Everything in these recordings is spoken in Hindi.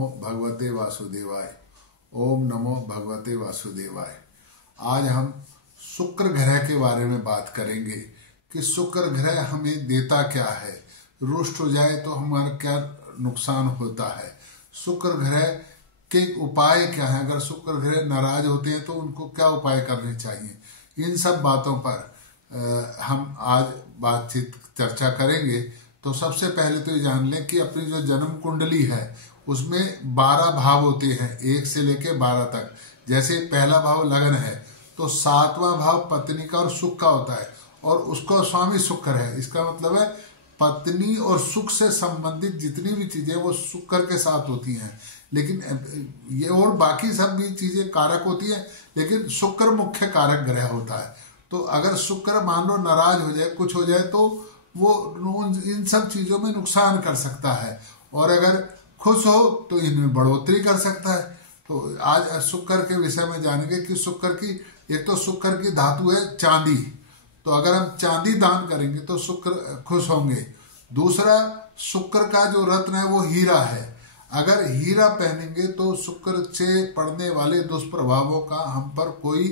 भगवते वासुदेवाय। ओम नमो भगवते वासुदेवाय। आज हम शुक्र ग्रह के बारे में बात करेंगे कि शुक्र ग्रह हमें देता क्या है, रुष्ट हो जाए तो हमारा क्या नुकसान होता है, शुक्र ग्रह के उपाय क्या है, अगर शुक्र ग्रह नाराज होते हैं तो उनको क्या उपाय करने चाहिए, इन सब बातों पर हम आज बातचीत चर्चा करेंगे। तो सबसे पहले तो ये जान लें कि अपनी जो जन्म कुंडली है उसमें 12 भाव होते हैं, 1 से लेके 12 तक। जैसे पहला भाव लगन है तो 7वां भाव पत्नी का और सुख का होता है और उसका स्वामी शुक्र है। इसका मतलब है पत्नी और सुख से संबंधित जितनी भी चीजें वो शुक्र के साथ होती हैं। लेकिन ये और बाकी सब भी चीजें कारक होती है, लेकिन शुक्र मुख्य कारक ग्रह होता है। तो अगर शुक्र मान लो नाराज हो जाए, कुछ हो जाए, तो वो इन सब चीजों में नुकसान कर सकता है, और अगर खुश हो तो इनमें बढ़ोतरी कर सकता है। तो आज शुक्र के विषय में जानेंगे कि शुक्र की, एक तो शुक्र की धातु है चांदी, तो अगर हम चांदी दान करेंगे तो शुक्र खुश होंगे। दूसरा, शुक्र का जो रत्न है वो हीरा है, अगर हीरा पहनेंगे तो शुक्र से पड़ने वाले दुष्प्रभावों का हम पर कोई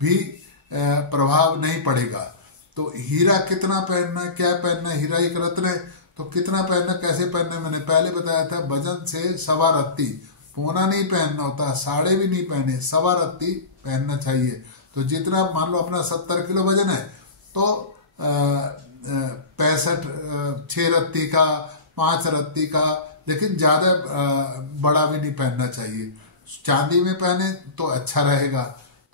भी प्रभाव नहीं पड़ेगा। तो हीरा कितना पहनना है, क्या पहनना है, हीरा एक रत्न है तो कितना पहनना, कैसे पहनना, मैंने पहले बताया था, वजन से सवा रत्ती, पौना नहीं पहनना होता, साढ़े भी नहीं पहने, सवा रत्ती पहनना चाहिए। तो जितना मान लो अपना 70 किलो वजन है तो 65 6 रत्ती का, 5 रत्ती का, लेकिन ज्यादा बड़ा भी नहीं पहनना चाहिए। चांदी में पहने तो अच्छा रहेगा।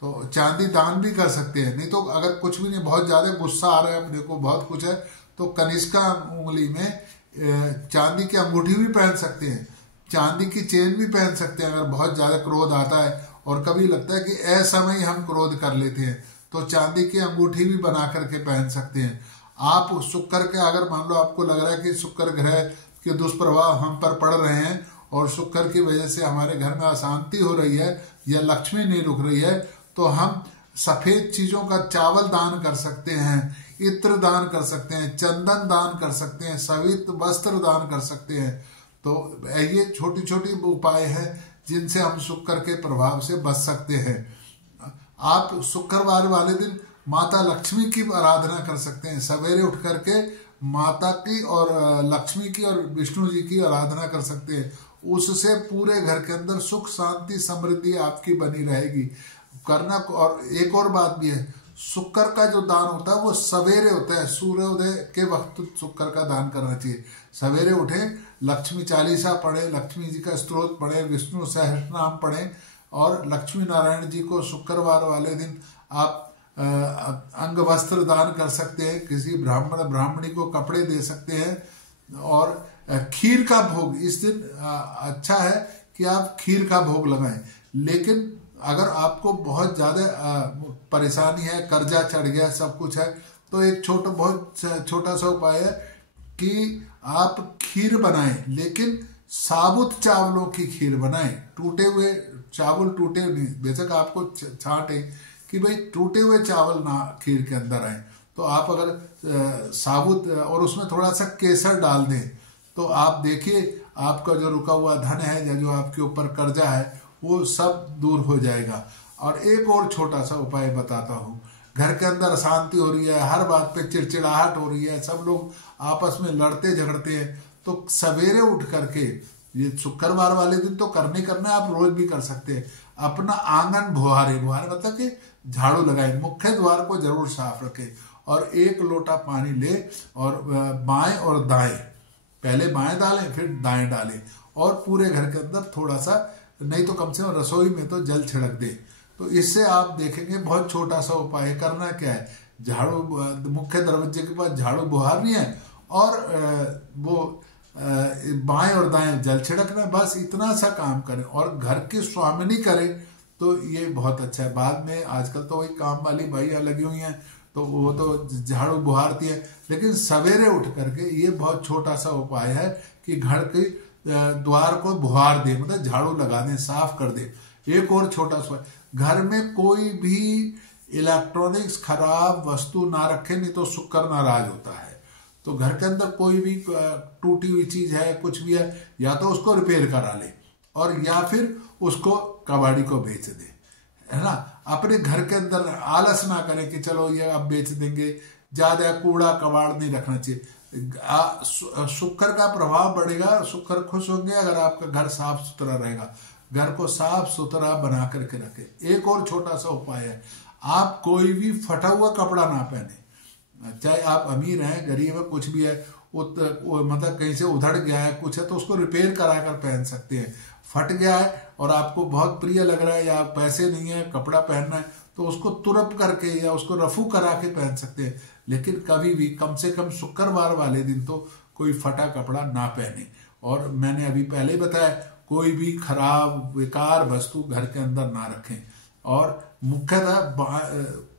तो चांदी दान भी कर सकते हैं, नहीं तो अगर कुछ भी नहीं, बहुत ज्यादा गुस्सा आ रहा है अपने को, बहुत कुछ है, तो कनिष्का उंगली में चांदी की अंगूठी भी पहन सकते हैं, चांदी की चेन भी पहन सकते हैं। अगर बहुत ज्यादा क्रोध आता है और कभी लगता है कि असमय हम क्रोध कर लेते हैं तो चांदी की अंगूठी भी बना करके पहन सकते हैं। आप शुक्र के, अगर मान लो आपको लग रहा है कि शुक्र ग्रह के दुष्प्रभाव हम पर पड़ रहे हैं और शुक्र की वजह से हमारे घर में अशांति हो रही है या लक्ष्मी नहीं रुक रही है, तो हम सफेद चीजों का चावल दान कर सकते हैं, इत्र दान कर सकते हैं, चंदन दान कर सकते हैं, सवित वस्त्र दान कर सकते हैं। तो ये छोटी छोटी उपाय हैं जिनसे हम शुक्र के प्रभाव से बच सकते हैं। आप शुक्रवार वाले दिन माता लक्ष्मी की आराधना कर सकते हैं, सवेरे उठ करके माता की और लक्ष्मी की और विष्णु जी की आराधना कर सकते हैं। उससे पूरे घर के अंदर सुख शांति समृद्धि आपकी बनी रहेगी करना। और एक और बात भी है, शुक्र का जो दान होता है वो सवेरे होता है, सूर्योदय के वक्त शुक्र का दान करना चाहिए। सवेरे उठे, लक्ष्मी चालीसा पढ़े, लक्ष्मी जी का स्तोत्र पढ़े, विष्णु सहस्रनाम पढ़े, और लक्ष्मी नारायण जी को शुक्रवार वाले दिन आप अंग वस्त्र दान कर सकते हैं, किसी ब्राह्मण ब्राह्मणी को कपड़े दे सकते हैं। और खीर का भोग इस दिन अच्छा है कि आप खीर का भोग लगाएं। लेकिन अगर आपको बहुत ज्यादा परेशानी है, कर्जा चढ़ गया, सब कुछ है, तो एक बहुत छोटा सा उपाय है कि आप खीर बनाएं, लेकिन साबुत चावलों की खीर बनाएं। टूटे हुए चावल, टूटे नहीं, बेशक आपको छांटे कि भाई टूटे हुए चावल ना खीर के अंदर आए। तो आप अगर साबुत और उसमें थोड़ा सा केसर डाल दें तो आप देखिए आपका जो रुका हुआ धन है या जो आपके ऊपर कर्जा है वो सब दूर हो जाएगा। और एक और छोटा सा उपाय बताता हूँ, घर के अंदर अशांति हो रही है, हर बात पे चिड़चिड़ाहट हो रही है, सब लोग आपस में लड़ते झगड़ते हैं, तो सवेरे उठ करके, ये शुक्रवार वाले दिन तो करना है, आप रोज भी कर सकते हैं, अपना आंगन बुहारे मतलब कि झाड़ू लगाए, मुख्य द्वार को जरूर साफ रखें, और 1 लोटा पानी ले और बाएं और दाएं, पहले बाएं डालें फिर दाएं डालें, और पूरे घर के अंदर थोड़ा सा, नहीं तो कम से कम रसोई में तो जल छिड़क दे। तो इससे आप देखेंगे बहुत छोटा सा उपाय। करना क्या है, झाड़ू, मुख्य दरवाजे के पास झाड़ू बुहारनी है और वो बाएं और दाएं जल छिड़कना, बस इतना सा काम करें और घर की स्वामिनी करें तो ये बहुत अच्छा है। बाद में आजकल तो वही काम वाली भाइयाँ लगी हुई हैं तो वो तो झाड़ू बुहारती है, लेकिन सवेरे उठ करके ये बहुत छोटा सा उपाय है कि घर के द्वार को बुहार दे, मतलब झाड़ू लगा दे, साफ कर दे। एक और छोटा सा, घर में कोई भी इलेक्ट्रॉनिक्स खराब वस्तु ना रखे, नहीं तो शुक्र नाराज होता है। तो घर के अंदर कोई भी टूटी हुई चीज है, कुछ भी है, या तो उसको रिपेयर करा ले, और या फिर उसको कबाड़ी को बेच दे, है ना। अपने घर के अंदर आलस ना करें कि चलो ये अब बेच देंगे, ज्यादा कूड़ा कबाड़ नहीं रखना चाहिए। शुक्र का प्रभाव बढ़ेगा, शुक्र खुश होंगे अगर आपका घर साफ सुथरा रहेगा। घर को साफ सुथरा बना करके रखें। एक और छोटा सा उपाय है, आप कोई भी फटा हुआ कपड़ा ना पहने, चाहे आप अमीर हैं गरीब है कुछ भी है, मतलब कहीं से उधड़ गया है कुछ है तो उसको रिपेयर करा कर पहन सकते हैं। फट गया है और आपको बहुत प्रिय लग रहा है या पैसे नहीं है कपड़ा पहनना है तो उसको तुरप करके या उसको रफू करा के पहन सकते हैं, लेकिन कभी भी कम से कम शुक्रवार वाले दिन तो कोई फटा कपड़ा ना पहने। और मैंने अभी पहले बताया कोई भी खराब बेकार वस्तु घर के अंदर ना रखें, और मुख्यतः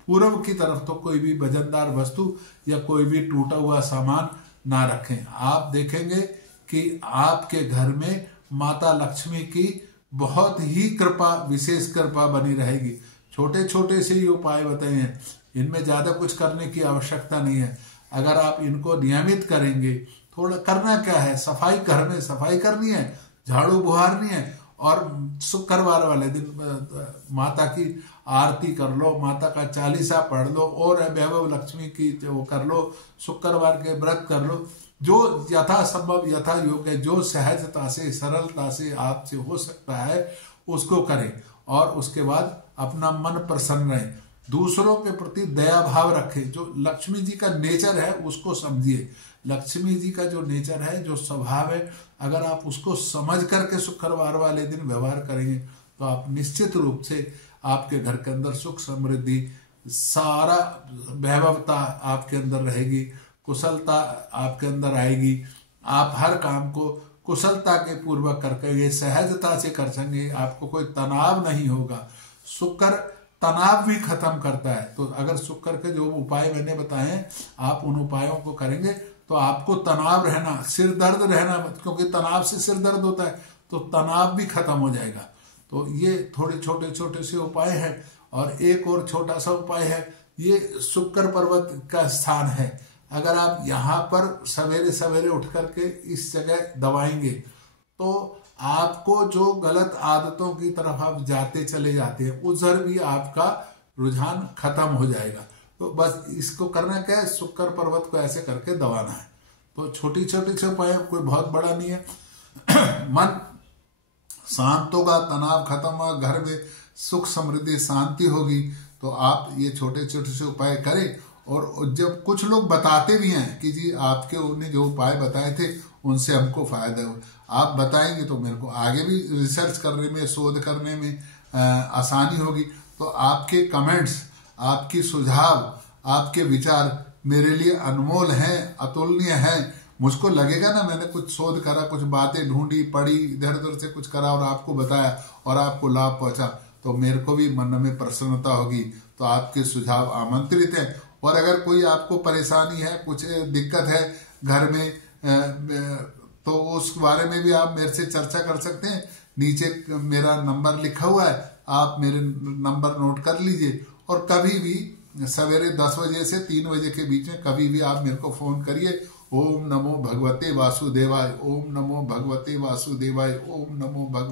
पूर्व की तरफ तो कोई भी वजनदार वस्तु या कोई भी टूटा हुआ सामान ना रखें। आप देखेंगे कि आपके घर में माता लक्ष्मी की बहुत ही कृपा, विशेष कृपा बनी रहेगी। छोटे छोटे से ही उपाय बताए हैं, इनमें ज्यादा कुछ करने की आवश्यकता नहीं है। अगर आप इनको नियमित करेंगे, थोड़ा करना क्या है, सफाई, घर में सफाई करनी है, झाड़ू बुहारनी है, और शुक्रवार वाले दिन माता की आरती कर लो, माता का चालीसा पढ़ लो, और वैभव लक्ष्मी की वो कर लो, शुक्रवार के व्रत कर लो, जो यथासंभव यथा योग्य, जो सहजता से सरलता से आपसे हो सकता है उसको करें, और उसके बाद अपना मन प्रसन्न रहे, दूसरों के प्रति दया भाव रखें। जो लक्ष्मी जी का नेचर है उसको समझिए, लक्ष्मी जी का जो नेचर है, जो स्वभाव है, अगर आप उसको समझ करके शुक्रवार वाले दिन व्यवहार करेंगे तो आप निश्चित रूप से आपके घर के अंदर सुख समृद्धि, सारा वैभवता आपके अंदर रहेगी, कुशलता आपके अंदर आएगी। आप हर काम को कुशलता के पूर्वक करके सहजता से कर सकेंगे, आपको कोई तनाव नहीं होगा। शुक्र तनाव भी खत्म करता है, तो अगर शुक्र के जो उपाय मैंने बताए हैं आप उन उपायों को करेंगे तो आपको तनाव रहना, सिर दर्द रहना, क्योंकि तनाव से सिर दर्द होता है, तो तनाव भी खत्म हो जाएगा। तो ये थोड़े छोटे छोटे से उपाय हैं। और एक और छोटा सा उपाय है, ये शुक्र पर्वत का स्थान है, अगर आप यहाँ पर सवेरे सवेरे उठ करके इस जगह दबाएंगे तो आपको जो गलत आदतों की तरफ आप जाते चले जाते हैं उधर भी आपका रुझान खत्म हो जाएगा। तो बस इसको करना क्या है, शुक्र पर्वत को ऐसे करके दबाना है। तो छोटी छोटी से उपाय, कोई बहुत बड़ा नहीं है। मन शांत होगा, तनाव खत्म होगा, घर में सुख समृद्धि शांति होगी। तो आप ये छोटे छोटे से उपाय करें। और जब कुछ लोग बताते भी हैं कि जी आपके उन्होंने जो उपाय बताए थे उनसे हमको फायदा हो, आप बताएंगे तो मेरे को आगे भी रिसर्च करने में, शोध करने में आसानी होगी। तो आपके कमेंट्स, आपकी सुझाव, आपके विचार मेरे लिए अनमोल हैं, अतुलनीय हैं। मुझको लगेगा ना मैंने कुछ शोध करा, कुछ बातें ढूंढी, पढ़ी, इधर उधर से कुछ करा और आपको बताया और आपको लाभ पहुंचा, तो मेरे को भी मन में प्रसन्नता होगी। तो आपके सुझाव आमंत्रित हैं। और अगर कोई आपको परेशानी है, कुछ दिक्कत है घर में, तो उस बारे में भी आप मेरे से चर्चा कर सकते हैं। नीचे मेरा नंबर लिखा हुआ है, आप मेरे नंबर नोट कर लीजिए। और कभी भी सवेरे 10 बजे से 3 बजे के बीच में कभी भी आप मेरे को फोन करिए। ओम नमो भगवते वासुदेवाय, ओम नमो भगवते वासुदेवाय, ओम नमो भगवते